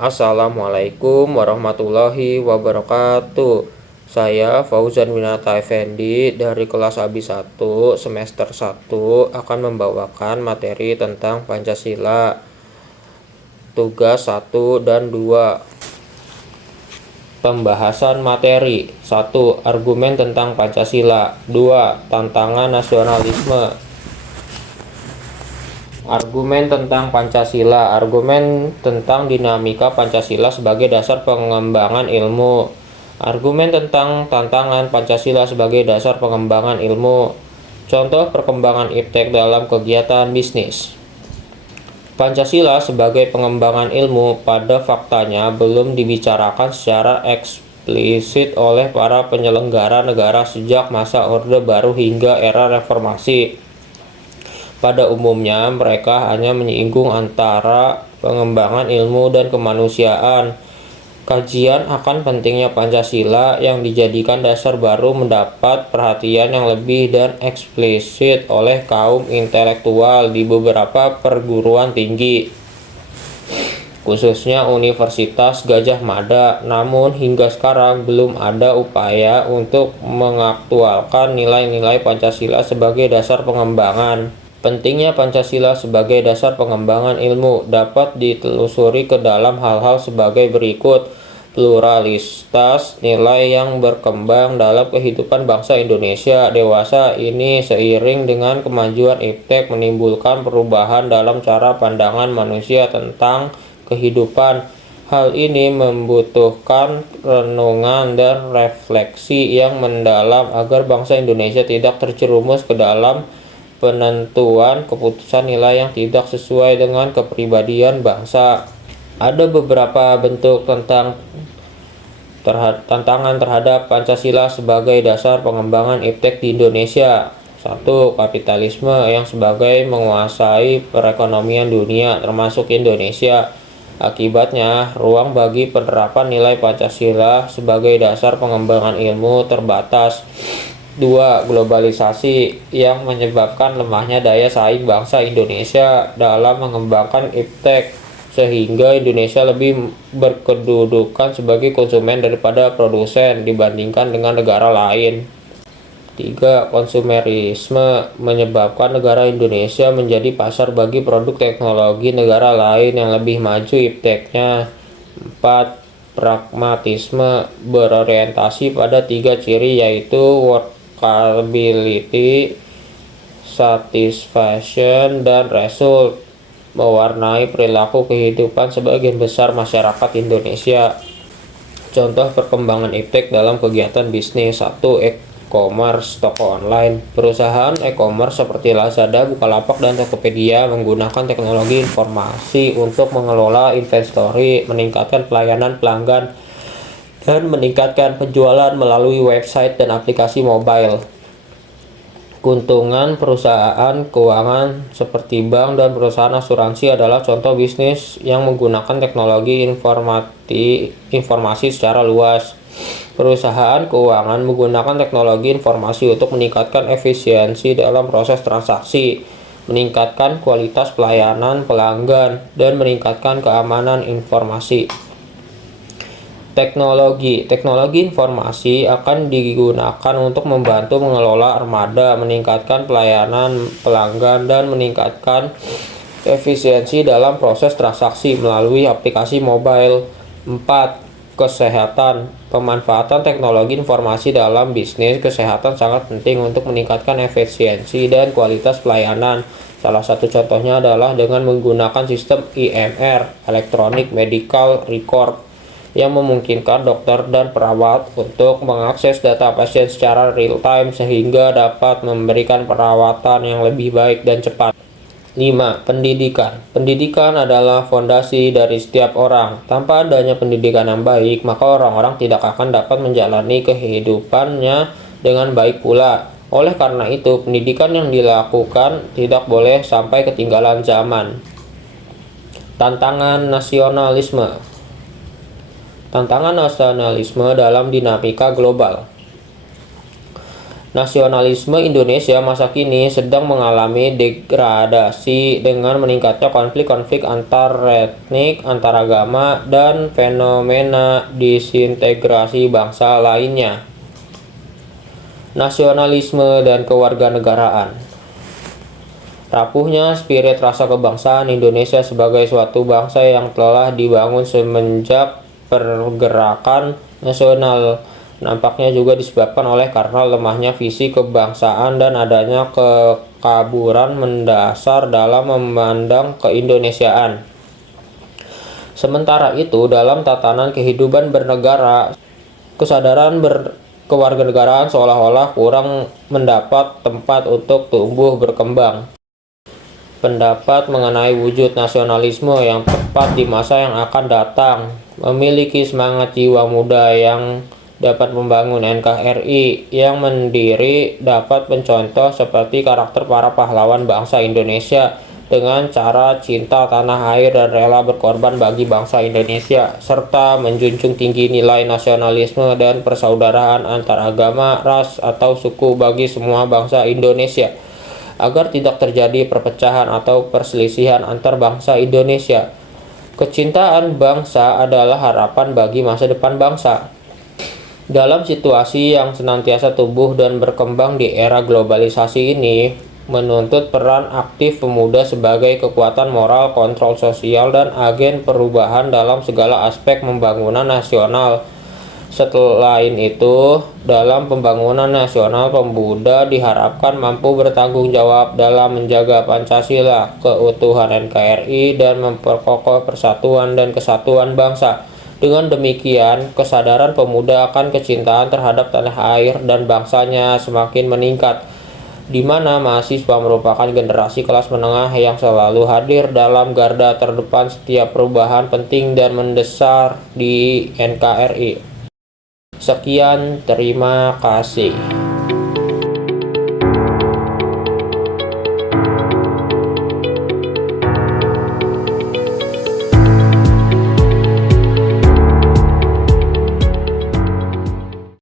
Assalamualaikum warahmatullahi wabarakatuh. Saya Fauzan Winata Effendi dari kelas AB 1 semester 1 akan membawakan materi tentang Pancasila. Tugas 1 dan 2. Pembahasan materi. 1. Argumen tentang Pancasila. 2. Tantangan nasionalisme. Argumen tentang Pancasila. Argumen tentang dinamika Pancasila sebagai dasar pengembangan ilmu. Argumen tentang tantangan Pancasila sebagai dasar pengembangan ilmu. Contoh perkembangan iptek dalam kegiatan bisnis. Pancasila sebagai pengembangan ilmu pada faktanya belum dibicarakan secara eksplisit oleh para penyelenggara negara sejak masa Orde Baru hingga era reformasi. Pada umumnya, mereka hanya menyinggung antara pengembangan ilmu dan kemanusiaan. Kajian akan pentingnya Pancasila yang dijadikan dasar baru mendapat perhatian yang lebih dan eksplisit oleh kaum intelektual di beberapa perguruan tinggi, khususnya Universitas Gadjah Mada. Namun hingga sekarang belum ada upaya untuk mengaktualkan nilai-nilai Pancasila sebagai dasar pengembangan. Pentingnya Pancasila sebagai dasar pengembangan ilmu dapat ditelusuri ke dalam hal-hal sebagai berikut. Pluralitas nilai yang berkembang dalam kehidupan bangsa Indonesia dewasa ini seiring dengan kemajuan iptek menimbulkan perubahan dalam cara pandangan manusia tentang kehidupan. Hal ini membutuhkan renungan dan refleksi yang mendalam agar bangsa Indonesia tidak terjerumus ke dalam penentuan keputusan nilai yang tidak sesuai dengan kepribadian bangsa. Ada beberapa bentuk tantangan terhadap Pancasila sebagai dasar pengembangan iptek di Indonesia. 1. Kapitalisme yang sebagai menguasai perekonomian dunia termasuk Indonesia. Akibatnya, ruang bagi penerapan nilai Pancasila sebagai dasar pengembangan ilmu terbatas. 2. Globalisasi yang menyebabkan lemahnya daya saing bangsa Indonesia dalam mengembangkan iptek, sehingga Indonesia lebih berkedudukan sebagai konsumen daripada produsen dibandingkan dengan negara lain. 3. Konsumerisme menyebabkan negara Indonesia menjadi pasar bagi produk teknologi negara lain yang lebih maju ipteknya. 4. Pragmatisme berorientasi pada 3 ciri yaitu workability, satisfaction, dan result mewarnai perilaku kehidupan sebagian besar masyarakat Indonesia. Contoh perkembangan iptek dalam kegiatan bisnis. 1. E-commerce, toko online. Perusahaan e-commerce seperti Lazada, Bukalapak, dan Tokopedia menggunakan teknologi informasi untuk mengelola inventory, meningkatkan pelayanan pelanggan, dan meningkatkan penjualan melalui website dan aplikasi mobile. Keuntungan perusahaan keuangan seperti bank dan perusahaan asuransi adalah contoh bisnis yang menggunakan teknologi informasi secara luas. Perusahaan keuangan menggunakan teknologi informasi untuk meningkatkan efisiensi dalam proses transaksi, meningkatkan kualitas pelayanan pelanggan, dan meningkatkan keamanan informasi. Teknologi informasi akan digunakan untuk membantu mengelola armada, meningkatkan pelayanan pelanggan, dan meningkatkan efisiensi dalam proses transaksi melalui aplikasi mobile. 4. Kesehatan. Pemanfaatan teknologi informasi dalam bisnis kesehatan sangat penting untuk meningkatkan efisiensi dan kualitas pelayanan. Salah satu contohnya adalah dengan menggunakan sistem IMR, Electronic Medical Record, yang memungkinkan dokter dan perawat untuk mengakses data pasien secara real-time sehingga dapat memberikan perawatan yang lebih baik dan cepat. 5. Pendidikan. Pendidikan adalah fondasi dari setiap orang. Tanpa adanya pendidikan yang baik, maka orang-orang tidak akan dapat menjalani kehidupannya dengan baik pula. Oleh karena itu, pendidikan yang dilakukan tidak boleh sampai ketinggalan zaman. Tantangan nasionalisme. Tantangan nasionalisme dalam dinamika global. Nasionalisme Indonesia masa kini sedang mengalami degradasi dengan meningkatnya konflik-konflik antar etnik, antar agama, dan fenomena disintegrasi bangsa lainnya. Nasionalisme dan kewarganegaraan. Rapuhnya spirit rasa kebangsaan Indonesia sebagai suatu bangsa yang telah dibangun semenjak pergerakan nasional nampaknya juga disebabkan oleh karena lemahnya visi kebangsaan dan adanya kekaburan mendasar dalam memandang keindonesiaan. Sementara itu, dalam tatanan kehidupan bernegara, kesadaran kewarganegaraan seolah-olah kurang mendapat tempat untuk tumbuh berkembang. Pendapat mengenai wujud nasionalisme yang tepat di masa yang akan datang memiliki semangat jiwa muda yang dapat membangun NKRI yang mandiri, dapat mencontoh seperti karakter para pahlawan bangsa Indonesia dengan cara cinta tanah air dan rela berkorban bagi bangsa Indonesia, serta menjunjung tinggi nilai nasionalisme dan persaudaraan antar agama, ras, atau suku bagi semua bangsa Indonesia, agar tidak terjadi perpecahan atau perselisihan antar bangsa Indonesia. Kecintaan bangsa adalah harapan bagi masa depan bangsa. Dalam situasi yang senantiasa tumbuh dan berkembang di era globalisasi ini, menuntut peran aktif pemuda sebagai kekuatan moral, kontrol sosial, dan agen perubahan dalam segala aspek pembangunan nasional. Selain itu, dalam pembangunan nasional, pemuda diharapkan mampu bertanggung jawab dalam menjaga Pancasila, keutuhan NKRI, dan memperkokoh persatuan dan kesatuan bangsa. Dengan demikian, kesadaran pemuda akan kecintaan terhadap tanah air dan bangsanya semakin meningkat, di mana mahasiswa merupakan generasi kelas menengah yang selalu hadir dalam garda terdepan setiap perubahan penting dan mendasar di NKRI. Sekian, terima kasih.